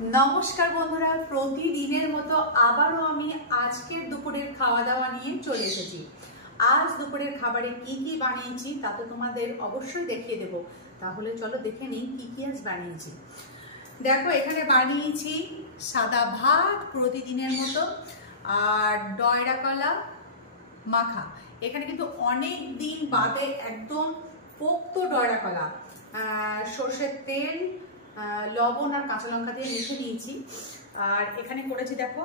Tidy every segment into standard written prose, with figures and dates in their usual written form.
নমস্কার বন্ধুরা, প্রতিদিনের মতো আবারও আমি আজকের দুপুরের খাওয়া দাওয়া নিয়ে চলে এসেছি। আজ দুপুরের খাবারে কি কি বানিয়েছি তা তো তোমাদের অবশ্যই দেখিয়ে দেব। তাহলে চলো দেখে নিই কি কি আজ বানিয়েছি। দেখো, এখানে বানিয়েছি সাদা ভাত প্রতিদিনের মতো, আর ডয়রা কলা মাখা। এখানে কিন্তু অনেক দিন বাদে একদম পোক্ত ডয়রা কলা, সর্ষের তেল, লবণ আর কাঁচা লঙ্কা দিয়ে মেখে নিয়েছি। আর এখানে করেছি দেখো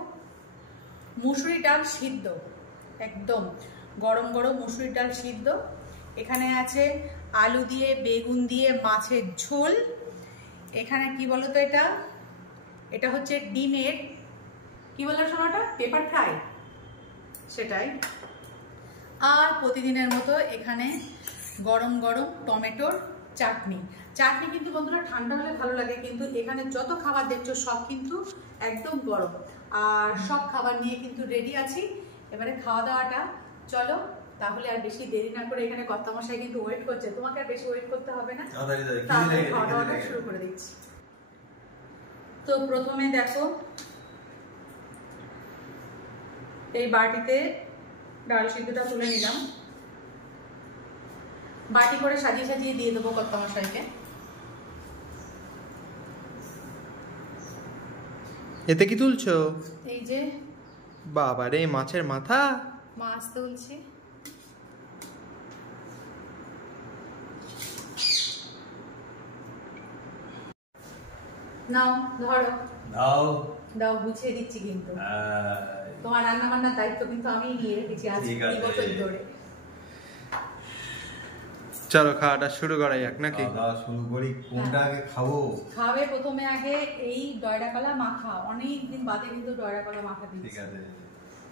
মুসুরি ডাল সিদ্ধ, একদম গরম গরম মুসুরি ডাল সিদ্ধ। এখানে আছে আলু দিয়ে বেগুন দিয়ে মাছের ঝোল। এখানে কি বলো তো, এটা হচ্ছে ডিমের কি বলো শোনাটা, পেপার ফ্রাই, সেটাই। আর প্রতিদিনের মতো এখানে গরম গরম টমেটোর চাটনি। চাটনি কিন্তু বন্ধুরা ঠান্ডা হলে ভালো লাগে, কিন্তু এখানে যত খাবার দেখছো সব কিন্তু একদম গরম। আর সব খাবার নিয়ে কিন্তু রেডি আছি। এবারে খাওয়া দাওয়াটা চলো, তাহলে আর বেশি দেরি না করে, এখানে কর্তামশাই কিন্তু ওয়েট করছে, তোমাকে আর বেশি ওয়েট করতে হবে না, তাহলে খাওয়া দাওয়াটা শুরু করে দিচ্ছি। তো প্রথমে দেখো এই বাটিতে ডাল সিদ্ধটা তুলে নিলাম, বাটি করে সাজিয়ে সাজিয়ে দিয়ে দেবো কর্তামশাইকে। এতে কি তুলছো? এই যে বাবা রে, মাছের মাথা, মাছ তুলছি। নাও ধরো, দাও দাও, গুছিয়ে দিচ্ছি। কিন্তু তোমার রান্না বান্নার দায়িত্ব কিন্তু আমি নিয়ে রেখেছি আজ 2 বছর ধরে। চলো খাওয়াটা শুরু করা যাক নাকি? খাওয়া শুরু করি। কোনটা আগে খাবো? খাবে প্রথমে আগে এই ডয়রা কলা মাখা, অনেকদিন বাদে কিন্তু ডয়রা কলা মাখা দিচ্ছি। ঠিক আছে।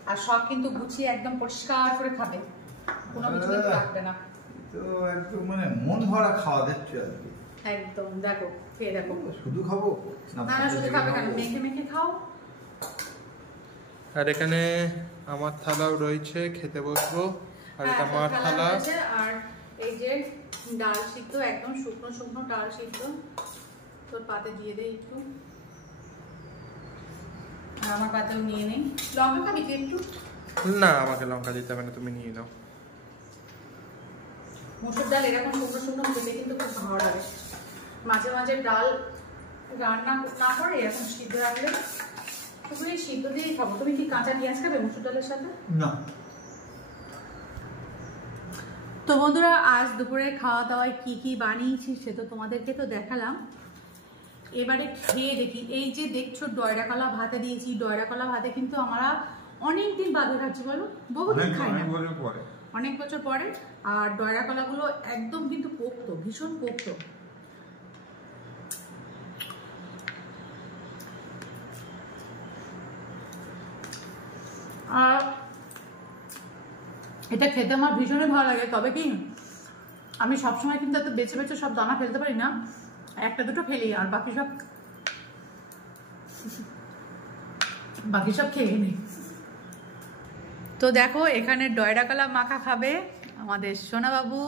আর সব কিন্তু গুছিয়ে একদম পরিষ্কার করে খাবে, কোনো কিছু রাখবে না। তো একদম মানে মন ভরা খাওয়া দিচ্ছি আর কি। একদম দেখো, খেয়ে দেখো। শুধু খাবো না না, শুধু খাবে কেন, মেখে মেখে খাও। আর এখানে আমার থালাও রয়েছে, খেতে বসবো। আর এটা মার থালা। আর এই যে ডাল সিদ্ধ, একদম শুকনো শুকনো ডাল সিদ্ধ, তোর পাতে দিয়ে দেই একটু। আর আমার পাতেও নিয়ে নেই। লঙ্কা খাবি তুই একটু? না, আমাকে লঙ্কা দিতে হবে না, তুমি নিয়ে নাও। মসুর ডাল এরকম শুকনো শুকনো খেতে কিন্তু খুব ভালো লাগে। মাঝে মাঝে ডাল রান্না না করে এখন সিদ্ধ রাখলে, শুধু এই সিদ্ধ দিয়েই খাবো। তুমি কি কাঁচা পেঁয়াজ খাবে মসুর ডালের সাথে? না। তো বন্ধুরা, আজ দুপুরে খাওয়া দাওয়ায় কি কি বানিয়েছি সে তো তোমাদেরকে তো দেখালাম। এবারে খেয়ে দেখি। এই যে দেখছো ডয়রা কলা ভাতে দিয়েছি, ডয়রা কলা ভাতে কিন্তু আমরা অনেকদিন বাদে খাচ্ছি, বলো বহুদিন খাই না, অনেক বছর পরে। আর ডয়রা কলাগুলো একদম কিন্তু পোক্ত, ভীষণ পোক্ত। আর এটা খেতে আমার ভীষণই ভালো লাগে। তবে কি আমি সবসময় কিন্তু এত বেছে বেছে সব দানা ফেলতে পারি না, একটা দুটো ফেলি, আর বাকি সব খেয়ে নিই। তো দেখো, এখানে ডয়রা কলা মাখা খাবে আমাদের সোনা বাবু।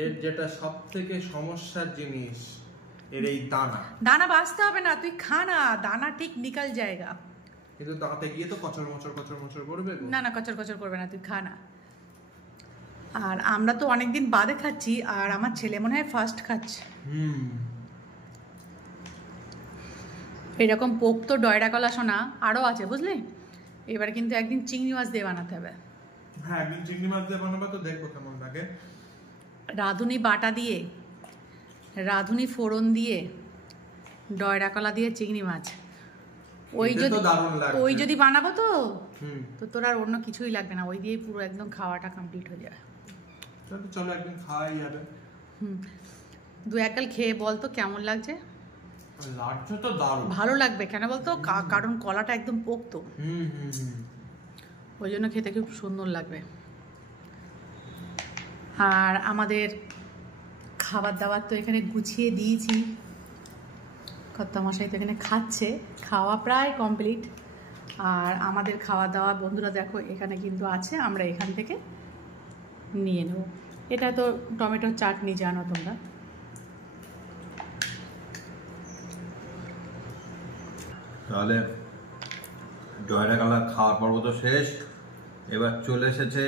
এর যেটা সব থেকে সমস্যার জিনিস, এর এই দানা। দানা বাঁচতে হবে না, তুই খা না, দানা ঠিক নিকাল জায়গা। কিন্তু দাঁতে গিয়ে তো কচর মচর করবে। না না, কচর কচর করবে না, তুই খা না। আর আমরা তো অনেকদিন বাদে খাচ্ছি, আর আমার ছেলে মনে হয় ফার্স্ট খাচ্ছে। এরকম পোক্ত ডয়রা কলা সোনা আরও আছে, বুঝলি? এবার কিন্তু একদিন চিংড়ি মাছ দিয়ে বানাতে হবে। হ্যাঁ, একদিন চিংড়ি মাছ দিয়ে বানাবো, তো দেখবো কেমন লাগে। রাঁধুনি বাটা দিয়ে, রাঁধুনি ফোড়ন দিয়ে, ডয়রা কলা দিয়ে চিংড়ি মাছ, ওই যদি বানাবো তো তোর আর অন্য কিছুই লাগবে না, ওই দিয়েই পুরো একদম খাওয়াটা কমপ্লিট হয়ে যাবে। চলো একদিন খাওয়াই যাবে। 2-1 গাল খেয়ে বলতো কেমন লাগছে। লাগছে তো দারুণ, ভালো লাগবে কেন বলতো, কারণ কলাটা একদম পোক্ত, ওই জন্য খেতে খুব সুন্দর লাগবে। আর আমাদের খাবার দাবার তো এখানে গুছিয়ে দিয়েছি, কর্তামশাই তো এখানে খাচ্ছে, খাওয়া প্রায় কমপ্লিট। আর আমাদের খাওয়া দাওয়া বন্ধুরা দেখো এখানে কিন্তু আছে, আমরা এখান থেকে নিয়ে নেব। এটা তো টমেটোর চাটনি, জানো তোমরা। তাহলে জয়রা কালার খাওয়ার পর্ব তো শেষ, এবার চলে এসেছে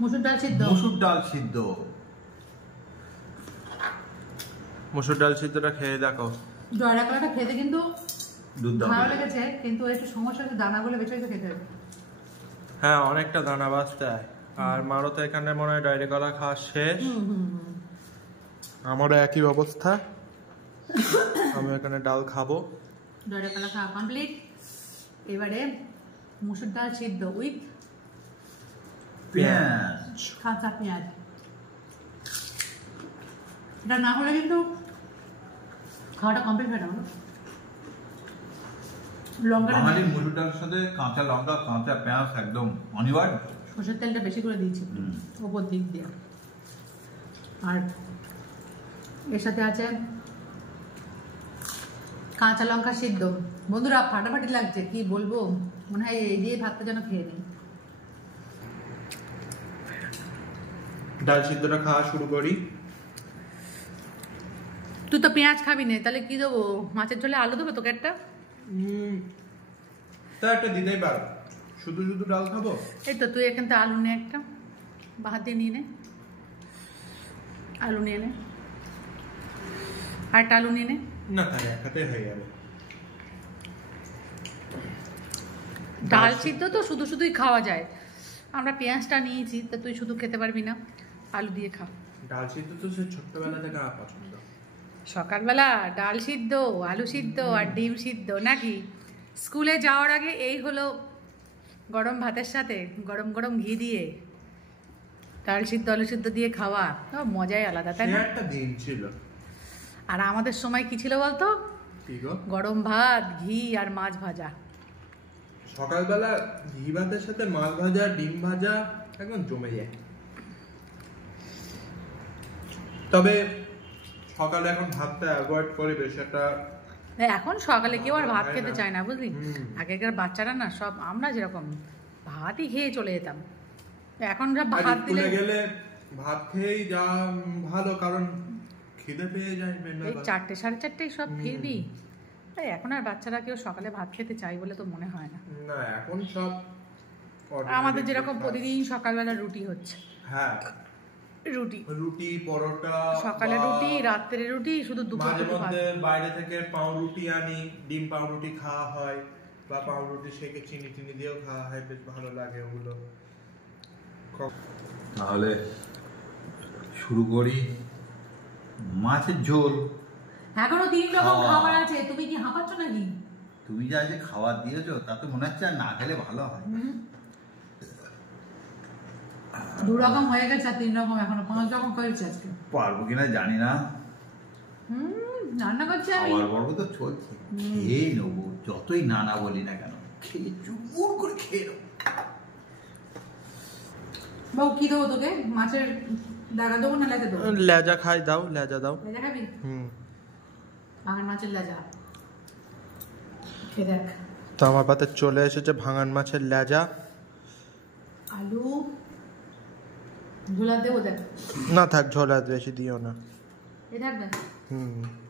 মুসুর ডাল সিদ্ধ। মসুর ডাল সিদ্ধ। মসুর ডাল সিদ্ধটা খেয়ে দেখো। জয়রা কালাটা খেতে কিন্তু দুর্দান্ত ভালো লেগেছে, কিন্তু একটু সমস্যা হচ্ছে দানাগুলো বেশি হয়তো খেতে হবে। হ্যাঁ, অনেকটা দানা বাঁচতে হয়। আর মারও তো এখানে মনে হয় ডাইরেক্ট কলা খাওয়া শেষ। আমারও একই অবস্থা, আমি এখানে ডাল খাবো। জয়রা কালা খাওয়া কমপ্লিট। এবারে মুসুর ডাল সিদ্ধ উইথ পেঁয়াজ। কাঁচা পেঁয়াজ। এটা না হলে কিন্তু খাওয়াটা কমপ্লিট হয় না। লঙ্কা বাঙালির মসুর ডালের সাথে কাঁচা লঙ্কা, কাঁচা পেঁয়াজ একদম অনিবার্য। সরষের তেলটা বেশি করে দিয়েছি ওপর দিক দিয়ে। আর এর সাথে আছে কাঁচা লঙ্কা সিদ্ধ। বন্ধুরা ফাটাফাটি লাগছে, কি বলবো, মনে হয় এই দিয়ে ভাতটা যেন খেয়ে নিই। ডাল সিদ্ধটা খাওয়া শুরু করি। তুই তো পেঁয়াজ খাবি না, তাহলে কি দেবো? মাছের ঝোলে আলু দেবো তোকে একটা? তা একটা দিতেই পার, শুধু শুধু ডাল খাবো। এই তো তুই এখান থেকে আলু নে, একটা বাহাত দিয়ে নিয়ে নে, আলু নিয়ে নে, আর একটা আলু নিয়ে নে। না তাই একসাথে হয়ে যাবে। ডাল সিদ্ধ তো শুধু শুধুই খাওয়া যায়, আমরা পেঁয়াজটা নিয়েছি, তা তুই শুধু খেতে পারবি না, আলু দিয়ে খা। ডাল সিদ্ধ তো সে ছোট্টবেলা থেকে আমার পছন্দ। সকালবেলা ডাল সিদ্ধ, আলু সিদ্ধ আর ডিম সিদ্ধ নাকি? স্কুলে যাওয়ার আগে এই হলো গরম ভাতের সাথে গরম গরম ঘি দিয়ে ডাল সিদ্ধ আলু সিদ্ধ দিয়ে খাওয়া, মজাই আলাদা, তাই সে না? একটা দিন ছিল। আর আমাদের সময় কি ছিল বলতো? কি গো? গরম ভাত, ঘি আর মাছ ভাজা। সকালবেলা ঘি ভাতের সাথে মাছ ভাজা, ডিম ভাজা একদম জমে যায়। তবে সকালে এখন ভাতটা অ্যাভয়েড করে, বেশ একটা এখন সকালে কেউ আর ভাত খেতে চায় না, বুঝলি? আগেকার বাচ্চারা না সব, আমরা যেরকম ভাতই খেয়ে চলে যেতাম, এখন যা ভাত দিলে গেলে ভাত খেয়েই যা ভালো, কারণ খিদে পেয়ে যায়। এই 4টে 4:30 সব ফিরবি। তাই এখন আর বাচ্চারা কেউ সকালে ভাত খেতে চাই বলে তো মনে হয় না। না, এখন সব আমাদের যেরকম প্রতিদিন সকালবেলা রুটি হচ্ছে। হ্যাঁ, রুটি পরোটা, সকালে রুটি, রাত্রে রুটি, শুধু দুপুরে মাঝে মধ্যে বাইরে থেকে পাউরুটি আনি, ডিম পাউরুটি খাওয়া হয়, বা পাউরুটি সেকে চিনি টিনি দিয়েও খাওয়া হয়, বেশ ভালো লাগে ওগুলো। তাহলে শুরু করি মাছের ঝোল। এখনো 3 রকম খাবার আছে, তুমি কি হাঁপাচ্ছ নাকি? তুমি যা যে খাবার দিয়েছো তাতে মনে হচ্ছে আর না খেলে ভালো হয়। 2 রকম হয়ে গেছে, আর 3 রকম এখনো 5 রকম করেছে আজকে। পারবো কিনা জানি না, রান্না করছি আমি। খাবার পর্ব তো চলছে, খেয়ে নেবো, যতই না না বলি না কেন, খেয়ে চুমুর করে খেয়ে নেবো। বাবু কি দেবো তোকে? মাছের ডাগা দেবো না লেজা দেবো? লেজা খাই, দাও লেজা দাও। লেজা খাবি? হুম, ভাঙান মাছের লেজা খেয়ে দেখ। তো আমার পাতে চলে এসেছে ভাঙান মাছের লেজা। আলু ঝোলা দেবো, দেখ। না থাক, ঝোল আর বেশি দিও না। এ থাকবে।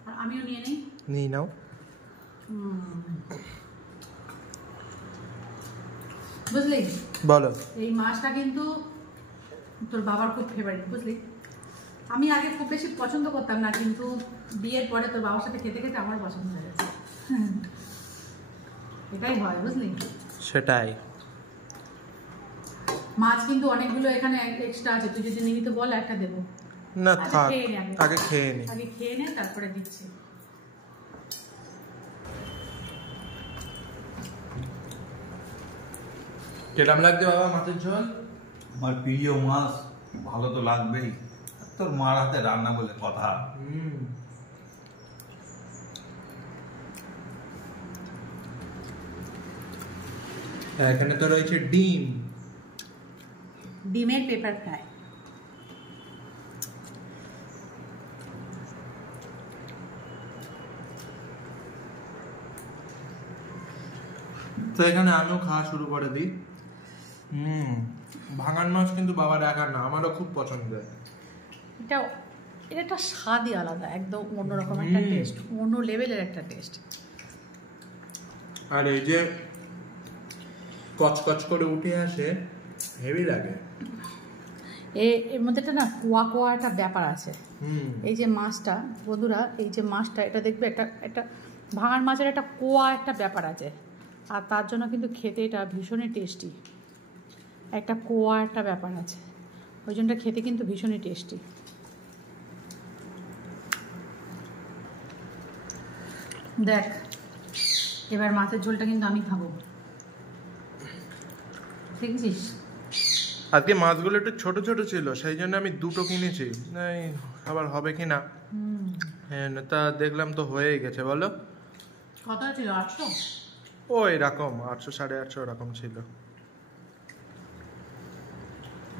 আর আমিও নিয়ে নিই। নিয়ে নাও। বুঝলি? বলো। এই মাছটা কিন্তু তোর বাবার খুব ফেভারিট, বুঝলি? আমি আগে খুব বেশি পছন্দ করতাম না, কিন্তু বিয়ের পরে তোর বাবার সাথে খেতে খেতে আমার পছন্দ হয়ে গেছে। এটাই হয়, বুঝলি? সেটাই। মাছ কিন্তু অনেকগুলো এখানে এক্সট্রা আছে, তুই যদি নিবি তো বল, একটা দেবো। না আচ্ছা, থাক, খেয়ে নে আগে। আগে খেয়ে নি। আগে খেয়ে নে, তারপরে দিচ্ছি। কেরাম লাগছে বাবা মাছের ঝোল? আমার প্রিয় মাছ, ভালো তো লাগবেই, তোর মার হাতে রান্না বলে কথা। এখানে তো রয়েছে ডিম, ডিমের পেপার ফ্রাই। তো এখানে আমিও খাওয়া শুরু করে দিই। ভাঙান মাছ কিন্তু বাবার একার না, আমারও খুব পছন্দের। এটা একটা স্বাদই আলাদা, একদম অন্যরকম একটা টেস্ট, অন্য লেভেলের একটা টেস্ট। আর এই যে কচকচ করে উঠে আসে, হেভি লাগে। এর মধ্যে একটা না কোয়া কোয়া একটা ব্যাপার আছে। হুম, এই যে মাছটা বন্ধুরা, এই যে মাছটা, এটা দেখবে একটা একটা ভাঙার মাছের একটা কোয়া একটা ব্যাপার আছে, আর তার জন্য কিন্তু খেতে এটা ভীষণই টেস্টি। একটা কোয়া একটা ব্যাপার আছে, ওই জন্য খেতে কিন্তু ভীষণই টেস্টি। দেখ, এবার মাছের ঝোলটা কিন্তু আমি খাবো, দেখছিস? আজকে মাছগুলো একটু ছোট ছোট ছিল, সেই জন্য আমি দুটো কিনেছি। এই খাবার হবে কি না। হ্যাঁ, তা দেখলাম তো হয়েই গেছে। বলো কত ছিল? 800? ও এরকম 800 850 এরকম ছিল।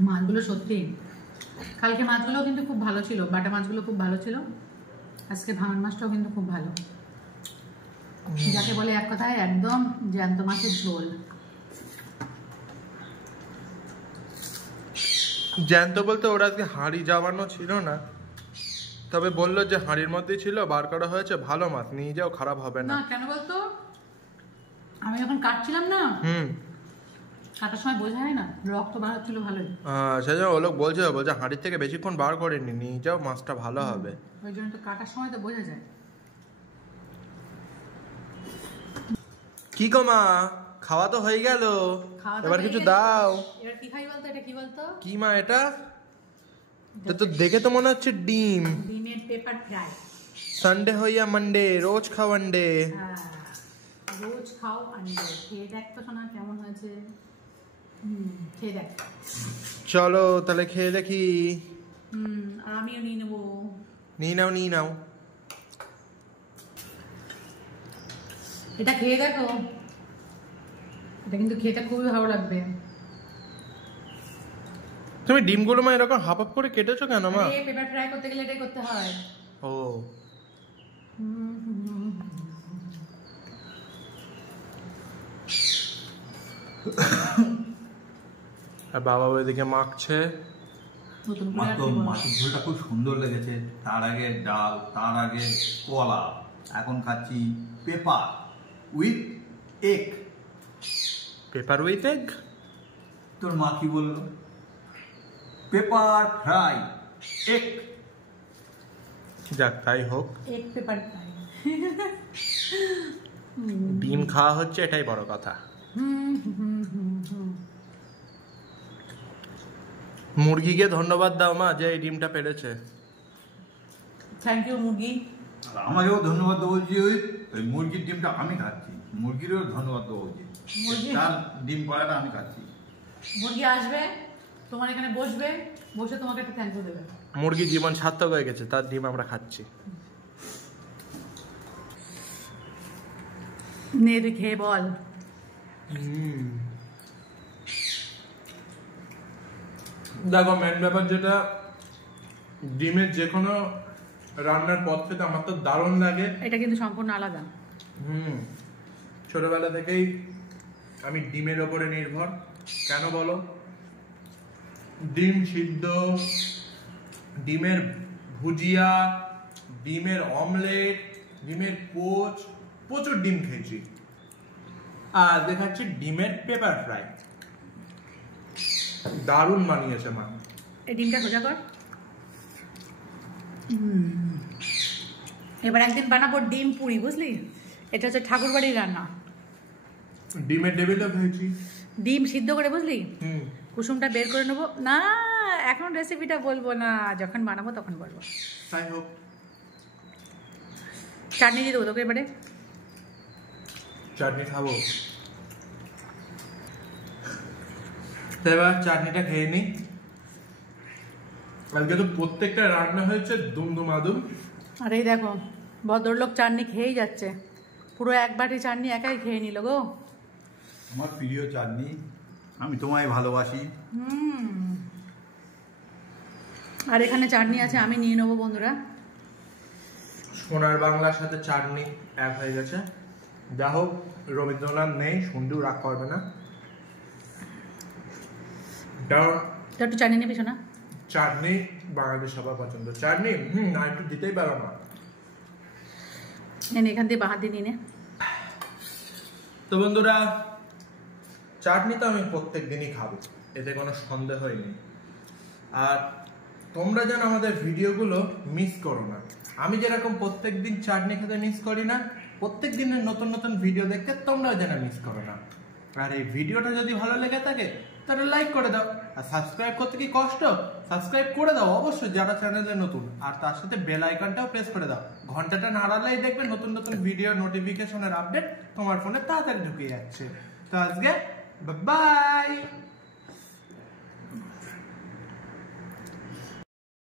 মাছগুলো সত্যি, কালকে মাছগুলো কিন্তু খুব ভালো ছিল, বাটা মাছগুলো খুব ভালো ছিল। আজকে ভাঙন মাছটাও কিন্তু খুব ভালো, যাকে বলে এক কথায় একদম জ্যান্ত মাছের ঝোল। জ্যান্ত বলতে ওরা আজকে হাঁড়ি যাওয়ানো ছিল না, তবে বললো যে হাঁড়ির মধ্যেই ছিল, বার করা হয়েছে, ভালো মাছ, নিয়ে যাও, খারাপ হবে না। না কেন বলতো, আমি যখন কাটছিলাম না, কাটার সময় বোঝা যায় না, রক্ত বার হচ্ছিল ভালোই। সেই জন্য ও লোক বলছে হাঁড়ির থেকে বেশিক্ষণ বার করেনি, নিয়ে যাও, মাছটা ভালো হবে। ওই জন্য তো কাটার সময় তো বোঝা যায়। কি গো মা, খাওয়া তো হয়ে গেল, এবার কিছু দাও। এবার কি খাই বলতো? এটা কি বলতো? কি মা এটা? তো দেখে তো মনে হচ্ছে ডিম। ডিমের পেপার ফ্রাই। সানডে হইয়া মানডে, রোজ খাও আন্ডে। রোজ খাও আন্ডে। খেয়ে দেখ তো শোনা কেমন হয়েছে। খেয়ে দেখ। চলো তাহলে খেয়ে দেখি। আর আমিও নিয়ে নেবো। নিয়ে নাও, নিয়ে নাও। এটা খেয়ে দেখো, এটা কিন্তু খেতে খুবই ভালো লাগবে। তুমি ডিমগুলো মা এরকম হাফ হাফ করে কেটেছো কেন মা? পেপার ফ্রাই করতে গেলে এটাই করতে হয়। ও আর বাবা ওইদিকে মাখছে। মাছের ঝোলটা খুব সুন্দর লেগেছে। তার আগে ডাল, তার আগে কলা, এখন খাচ্ছি paper with egg. Paper with egg? তোর মা কি বললো? Paper fry egg. যাক তাই হোক, এগ পেপার ফ্রাই। ডিম খাওয়া হচ্ছে, এটাই বড় কথা। মুরগিকে ধন্যবাদ দাও মা যে এই ডিমটা পেরেছে। থ্যাংক ইউ মুরগি। আমাকেও ধন্যবাদ দেওয়া উচিত। ওই মুরগির ডিমটা আমি খাচ্ছি, মুরগিরও ধন্যবাদ দেওয়া উচিত। তার ডিম পাড়াটা আমি খাচ্ছি। মুরগি আসবে তোমার এখানে, বসবে, বসে তোমাকে একটা থ্যাংক ইউ দেবে। মুরগি জীবন সার্থক হয়ে গেছে, তার ডিম আমরা খাচ্ছি। নে তুই খেয়ে বল। দেখো মেন ব্যাপার যেটা, ডিমের যে কোনো রান্নার পদ খেতে আমার তো দারুণ লাগে। এটা কিন্তু সম্পূর্ণ আলাদা। ছোটবেলা থেকেই আমি ডিমের ওপরে নির্ভর। কেন বলো? ডিম সিদ্ধ, ডিমের ভুজিয়া, ডিমের অমলেট, ডিমের পোচ, প্রচুর ডিম খেয়েছি। আর দেখাচ্ছি ডিমের পেপার ফ্রাই, দারুণ বানিয়েছে মা। এই ডিমটা সোজা কর। এবার একদিন বানাবো ডিম পুরি, বুঝলি? এটা হচ্ছে ঠাকুর বাড়ির রান্না। ডিমের টেবিলও খেয়েছি। ডিম সিদ্ধ করে, বুঝলি, কুসুমটা বের করে নেবো না, এখন রেসিপিটা বলবো না, যখন বানাবো তখন বলবো। তাই হোক। চাটনি দিয়ে দেবো তোকে এবারে। চাটনি খাবো, এবার চাটনিটা খেয়ে নি। আজকে তো প্রত্যেকটা রান্না হয়েছে দুমদুমাদুম। আর এই দেখো ভদ্রলোক চাটনি খেয়েই যাচ্ছে, পুরো এক বাটি চাটনি একাই খেয়ে নিল গো। আমার প্রিয় চাটনি, আমি তোমায় ভালোবাসি। আর এখানে চাটনি আছে, আমি নিয়ে নেবো বন্ধুরা। সোনার বাংলার সাথে চাটনি এক হয়ে গেছে। যা হোক, রবীন্দ্রনাথ নেই, শুনলেও রাগ করবে না। তো একটু চাটনি নিবি শোনা? চাটনি বাঙালির সবার পছন্দ। চাটনি না একটু দিতেই পারো না। এখান দিয়ে বাহার দিয়ে নিয়ে নে। তো বন্ধুরা, চাটনি তো আমি প্রত্যেক দিনই খাবো, এতে কোনো সন্দেহই নেই। আর তোমরা যেন আমাদের ভিডিওগুলো মিস করো না। আমি যেরকম প্রত্যেক দিন চাটনি খেতে মিস করি না, প্রত্যেক দিনের নতুন নতুন ভিডিও দেখতে তোমরাও যেন মিস করো না। আর এই ভিডিওটা যদি ভালো লেগে থাকে তাহলে লাইক করে দাও, আর সাবস্ক্রাইব করতে কি কষ্ট, সাবস্ক্রাইব করে দাও অবশ্যই যারা চ্যানেলে নতুন, আর তার সাথে বেল আইকনটাও প্রেস করে দাও। ঘন্টাটা নাড়ালেই দেখবে নতুন নতুন ভিডিও নোটিফিকেশনের আপডেট তোমার ফোনে তাড়াতাড়ি ঢুকে যাচ্ছে। তো আজকে বাই।